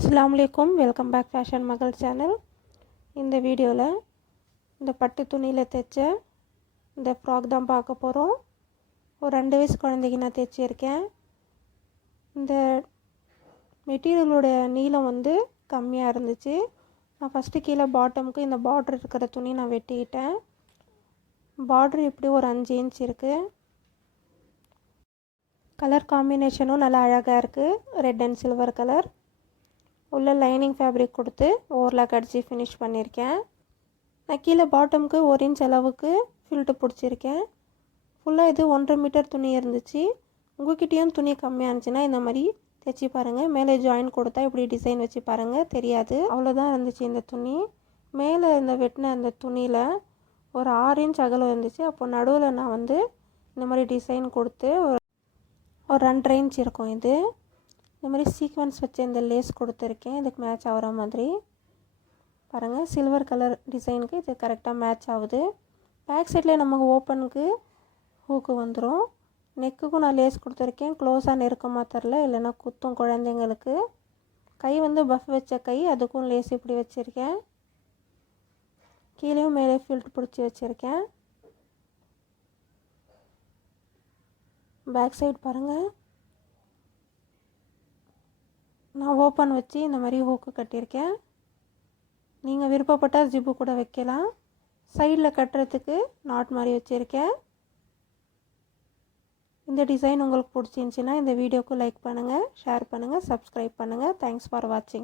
அஸ்ஸலாமு அலைக்கும். Welcome back fashion மகள் சேனல். இந்த வீடியோவில் இந்த பட்டு துணியில் தைச்ச இந்த ஃப்ராக் தான் பார்க்க போகிறோம். ஒரு 2 வயசு குழந்தைக்கு நான் தைச்சிருக்கேன். இந்த மெட்டீரியலோட நீளம் வந்து கம்மியாக இருந்துச்சு. நான் ஃபஸ்ட்டு கீழே பாட்டமுக்கு இந்த பார்டர் இருக்கிற துணி நான் வெட்டிக்கிட்டேன். பார்டர் இப்படி ஒரு 5 இன்ச் இருக்குது. கலர் காம்பினேஷனும் நல்லா அழகாக இருக்குது. Red and silver colour. உள்ள லைனிங் ஃபேப்ரிக் கொடுத்து ஓவர்லாக் அடித்து ஃபினிஷ் பண்ணியிருக்கேன். நான் கீழே பாட்டமுக்கு 1 இன்ச் அளவுக்கு ஃபில்ட்டு பிடிச்சிருக்கேன். ஃபுல்லாக இது 1.5 மீட்டர் துணி இருந்துச்சு. உங்கள்கிட்டயும் துணி கம்மியாக இருந்துச்சுன்னா இந்த மாதிரி தைச்சி பாருங்கள். மேலே ஜாயின் கொடுத்தா இப்படி டிசைன் வச்சு பாருங்கள், தெரியாது. அவ்வளோதான் இருந்துச்சு இந்த துணி. மேலே இந்த வெட்டின அந்த துணியில் ஒரு 6 இன்ச் அகலம் இருந்துச்சு. அப்போ நடுவில் நான் வந்து இந்த மாதிரி டிசைன் கொடுத்து ஒரு 2.5 இன்ச் இருக்கும். இது இந்த மாதிரி சீக்வன்ஸ் வச்சு இந்த லேஸ் கொடுத்துருக்கேன். இதுக்கு மேட்ச் ஆகிற மாதிரி பாருங்கள். சில்வர் கலர் டிசைனுக்கு இது கரெக்டாக மேட்ச் ஆகுது. பேக் சைடில் நமக்கு ஓப்பனுக்கு ஹூக்கு வந்துடும். நெக்குக்கும் நான் லேஸ் கொடுத்துருக்கேன். க்ளோஸாக நெருக்கமாக தரல, இல்லைன்னா குத்தும் குழந்தைங்களுக்கு. கை வந்து பஃப் வச்ச கை, அதுக்கும் லேஸ் இப்படி வச்சுருக்கேன். கீழேயும் மேலே ஃபில்ட் பிடிச்சி வச்சுருக்கேன். பேக் சைடு பாருங்கள். நான் ஓப்பன் வச்சு இந்த மாதிரி ஹூக்கு கட்டியிருக்கேன். நீங்கள் விருப்பப்பட்டால் ஜிப்பு கூட வைக்கலாம். சைடில் கட்டுறதுக்கு நாட் மாதிரி வச்சுருக்கேன். இந்த டிசைன் உங்களுக்கு பிடிச்சிருந்துச்சின்னா இந்த வீடியோக்கு லைக் பண்ணுங்கள், ஷேர் பண்ணுங்கள், சப்ஸ்கிரைப் பண்ணுங்கள். தேங்க்ஸ் ஃபார் வாட்சிங்.